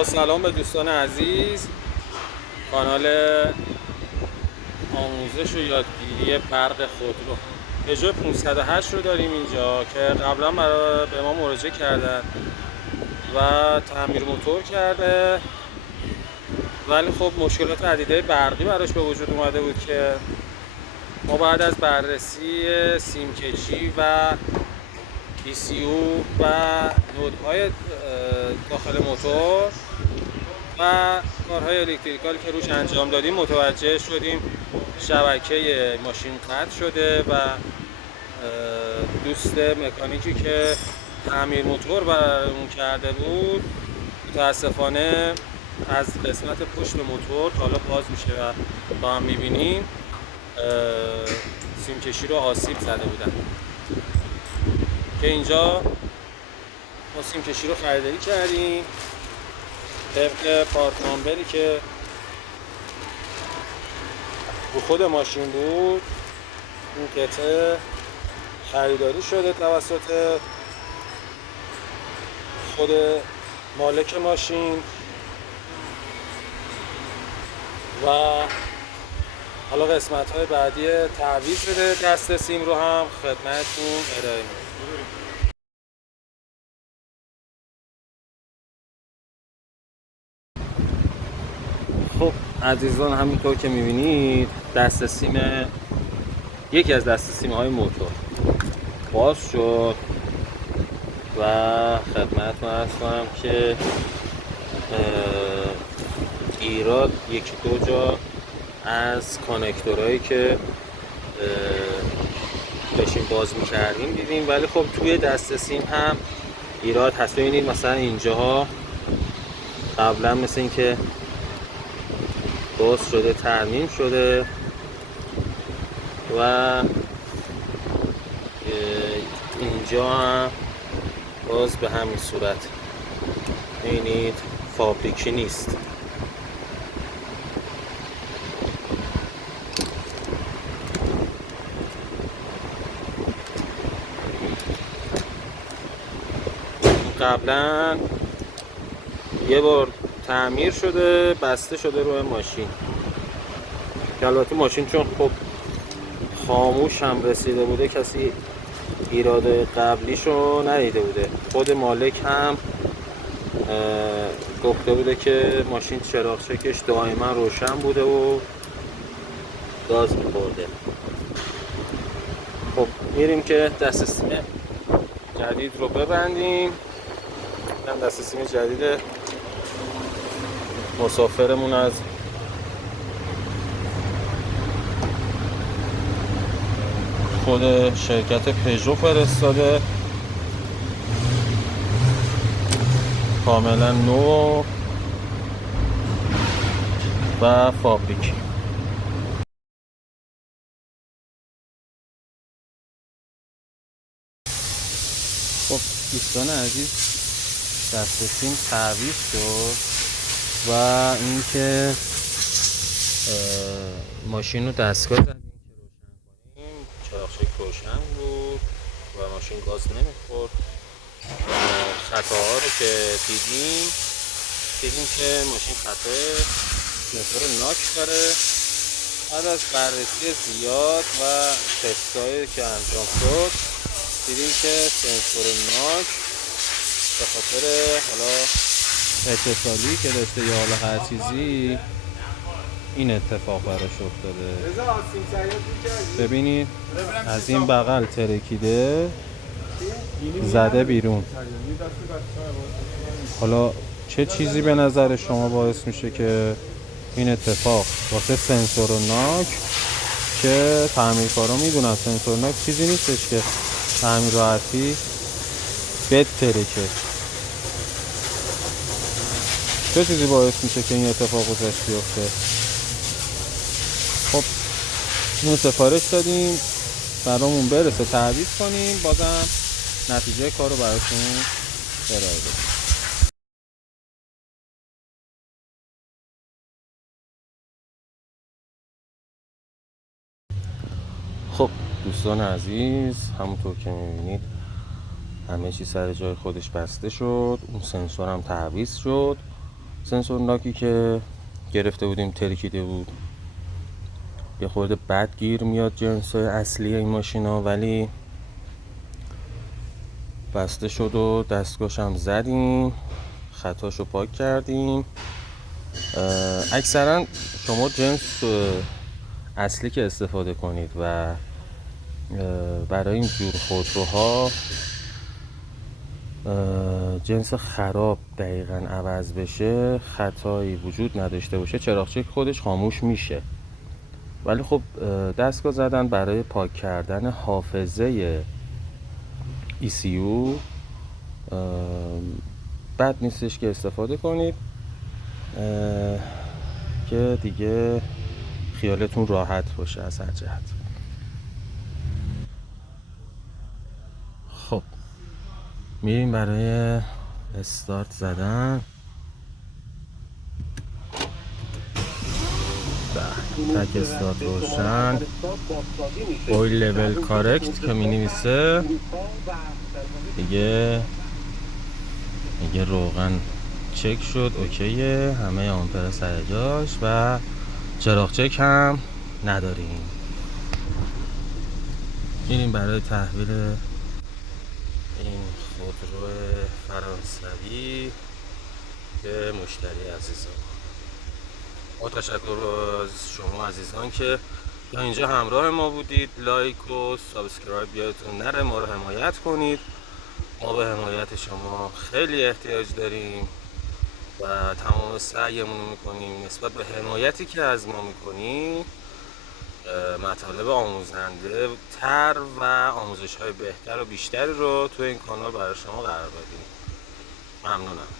با سلام به دوستان عزیز، کانال آموزش و یادگیری برق خودرو پژو 508 رو داریم اینجا که قبلا به ما مراجعه کردن و تعمیر موتور کرده، ولی خب مشکلات عدیده برقی براش به وجود اومده بود که ما بعد از بررسی سیم کشی و ECU و نودهای داخل موتور و کارهای الکتریکال که روش انجام دادیم متوجه شدیم شبکه ماشین قطع شده و دوست مکانیکی که تعمیر موتور برامون کرده بود متاسفانه از قسمت پشت موتور حالا باز میشه و با هم میبینیم سیم کشی رو آسیب زده بودن که اینجا ما سیم کشی رو خریداری کردیم طبق پارت نامبری که رو خود ماشین بود. این قطعه خریداری شده توسط خود مالک ماشین و حالا قسمت‌های بعدی تعویض بده دست سیم رو هم خدمتتون ارائه میدیم. خب عزیزان، همینطور که میبینید دست سیم، یکی از دست سیم های موتور باز شد و خدمتتون عرض کنم که ایراد یکی دو جا از کانکتورهایی که داشتیم باز میکردیم دیدیم، ولی خب توی دست سیم هم ایراد هست. ببینید مثلا اینجاها قبلا مثل این که باز شده ترمیم شده و اینجا هم باز به همین صورت ببینید فابریکی نیست. قبلا یه بار تعمیر شده بسته شده روی ماشین که البته ماشین چون خب خاموش هم رسیده بوده کسی ایراد قبلیشو ندیده بوده. خود مالک هم گفته بوده که ماشین چراغ چکش دائما روشن بوده و گاز می‌خورده. خب میریم که دست سیم جدید رو ببندیم. این دست سیم جدید مسافرمون از خود شرکت پژو فرستاده، کاملا نو و فابریکی. خب دوستان عزیز، دست سیم تعویض شد و اینکه ماشین رو دستگاه زدیم که روشن کنیم، چراغچک روشن بود و ماشین گاز نمیخورد. خطاها رو که دیدیم که ماشین خطای موتور ناک داره. بعد از بررسی زیاد و تستایی که انجام شد دیدیم که سنسور ناک به خاطر حالا اتصالی که داشته یا حالا هر چیزی این اتفاق براش افتاده. ببینید از این بغل ترکیده زده بیرون. حالا چه چیزی به نظر شما باعث میشه که این اتفاق واسه سنسور ناک که تعمیرکارا میدونن سنسور ناک چیزی نیستش که تعمیر راحتی بترکه. چه چیزی باعث میشه که این اتفاق ازش بیفته؟ خب اینو سفارش دادیم برامون برسه تعویض کنیم، بازم نتیجه کارو براتون ارائه بدیم. خب دوستان عزیز، همونطور که میبینید همه چی سر جای خودش بسته شد، اون سنسور هم تعویض شد سنسور لاکی که گرفته بودیم ترکیده بود، یه خورده بد گیر میاد جنس اصلی این ماشینا، ولی بسته شد و دستگاهش هم زدیم، خطاشو پاک کردیم. اکثرا شما جنس اصلی که استفاده کنید و برای این جور خودروها جنس خراب دقیقاً عوض بشه، خطایی وجود نداشته باشه، چراغچه خودش خاموش میشه. ولی خب دستگاه زدن برای پاک کردن حافظه ECU بد نیستش که استفاده کنید که دیگه خیالتون راحت باشه از هر جهت. خب میریم برای استارت زدن. تک استارت روشن، اویل لول کارکت که می نویسه دیگه روغن چک شد، اوکیه، همه آمپر سر جاش و چراغ چک هم نداریم. میریم برای تحویل این خودرو فرانسوی به مشتری عزیزان. با تشکر از شما عزیزان که تا اینجا همراه ما بودید. لایک و سابسکرایب یادتون نره، ما رو حمایت کنید. ما به حمایت شما خیلی احتیاج داریم و تمام سعیمون رو میکنیم نسبت به حمایتی که از ما میکنیم مطالب آموزنده تر و آموزش های بهتر و بیشتری رو تو این کانال برای شما قرار بدیم. ممنونم.